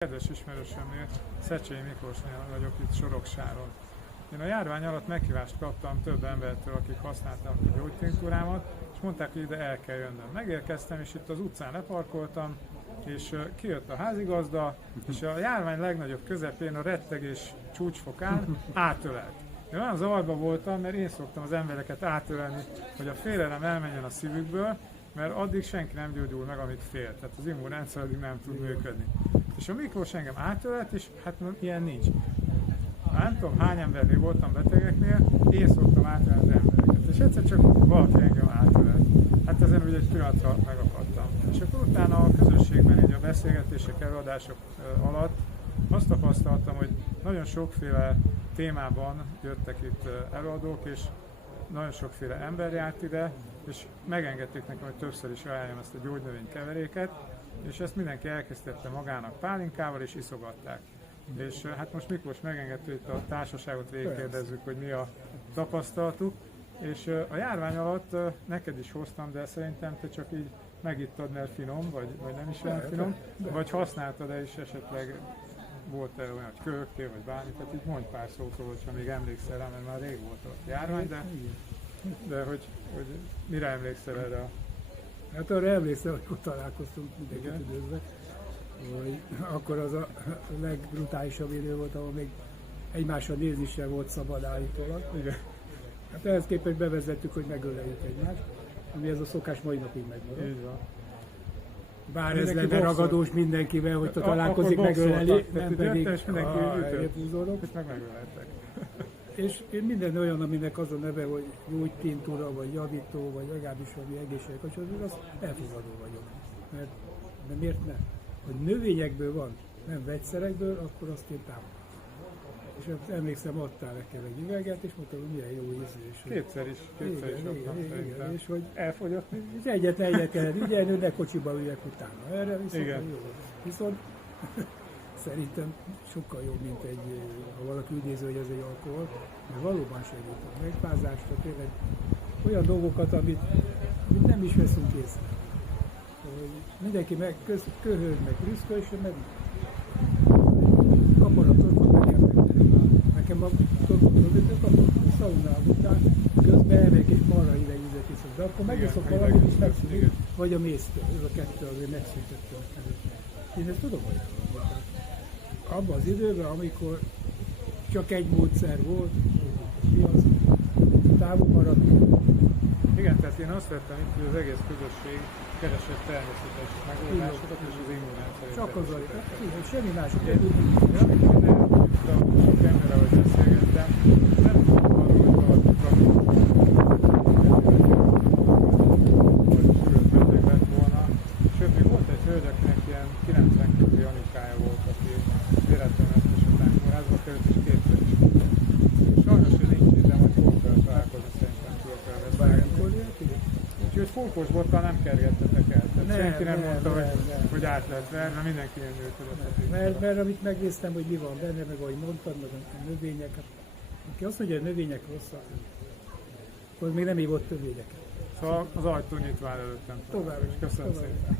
Kedves ismerősömnél, Szecsényi Miklósnél vagyok itt Soroksáron. Én a járvány alatt meghívást kaptam több embertől, akik használták a gyógytinktúrámat, és mondták, hogy ide el kell jönnöm. Megérkeztem, és itt az utcán leparkoltam, és kijött a házigazda, és a járvány legnagyobb közepén, a rettegés csúcsfokán átölelt. Én olyan zavarban voltam, mert én szoktam az embereket átölelni, hogy a félelem elmenjen a szívükből, mert addig senki nem gyógyul meg, amíg fél. Tehát az immunrendszer addig nem tud működni. És a Miklós engem átölelt, és hát ilyen nincs. Nem tudom, hány embernél voltam betegeknél, én szoktam átölelni az embereket. És egyszer csak valaki engem átölelt. Hát ezen ugye egy pillanatra megakadtam. És akkor utána a közösségben, így a beszélgetések, előadások alatt azt tapasztaltam, hogy nagyon sokféle témában jöttek itt előadók, és nagyon sokféle ember járt ide, és megengedték nekem, hogy többször is ajánljam ezt a gyógynövénykeveréket, és ezt mindenki elkészítette magának pálinkával, és iszogatták. És hát most Miklós megengedte, hogy a társaságot végigkérdezzük, hogy mi a tapasztalatuk, és a járvány alatt neked is hoztam, de szerintem te csak így megittad, mert finom, vagy nem is olyan finom, vagy használtad-e is esetleg, volt-e olyan, hogy köhögtél, vagy bármi, tehát így mondj pár szót, hogyha még emlékszel rá, mert már rég volt a járvány, de hogy mire emlékszel erre a... Hát arra emlékszem, hogy ott találkoztunk mindenkit üdvözlve, hogy akkor az a legbrutálisabb idő volt, ahol még egymásra nézni sem volt szabad állítólag. Igen. Hát ehhez képest bevezettük, hogy megöleljük egymást, ami ez a szokás mai napig megmarad. Így van. Bár ez lenne ragadós mindenkivel, hogy találkozik megöleli, nem pedig húzódok. És meg megöleltek. És én minden olyan, aminek az a neve, hogy gyógytintúra, vagy javító, vagy legalábbis valami egészségek kapcsolatban, azt elfogadó vagyok. De miért nem? Hogy növényekből van, nem vegyszerekből, akkor azt én támogatom. És emlékszem, adtál nekem egy üveget, és mondtam, hogy milyen jó ízlés. Kétszer is igen, és hogy elfogyott. És egyet kellett ügyelni, de kocsiba üljek utána. Erre viszont jó. Viszont szerintem sokkal jobb, mint ha valaki úgy nézi, hogy ez egy alkohol, mert valóban segít a megfázást, tényleg olyan dolgokat, amit nem is veszünk észre. Mindenki köhög, meg rüszköl, és meg kaparatot nekem a szaunál után közben elmegyek egy marha hideg vizet iszok, de akkor megiszok valamit, és megszűnik, vagy a mésztől, ez a kettő azért megszűntette a kezét. Én ezt tudom, hogy abban az időben, amikor csak egy módszer volt, piac, távol maradt. Igen, tehát én azt vettem itt, hogy az egész közösség keresett természetes megoldásokat, és az immunrendszerét. Csak az a, semmi más. Sok emberrel, hogy beszélgettem, nem tudom arról, hogy valaki beteg lett volna. Sőt, még volt egy hölgy, akinek ilyen 90 körüli Anikája volt, aki véletlenül után kórházba került, és kétszer is. Sajnos, hogy nincs ide, majd fogok vele találkozni, szerintem tudok vele beszélgetni. Úgyhogy fókuszbottal nem kergettetek el. Tehát senki nem mondta, hogy át lehet verni, mert mindenki ilyen működött. Mert amit megnéztem, hogy mi van benne, meg ahogy mondtad, meg a növényeket. Aki azt mondja, hogy a növények rosszak, akkor még nem hívott növényeket. Szóval az ajtó nyitva előttem. Tovább is. Köszönöm szépen.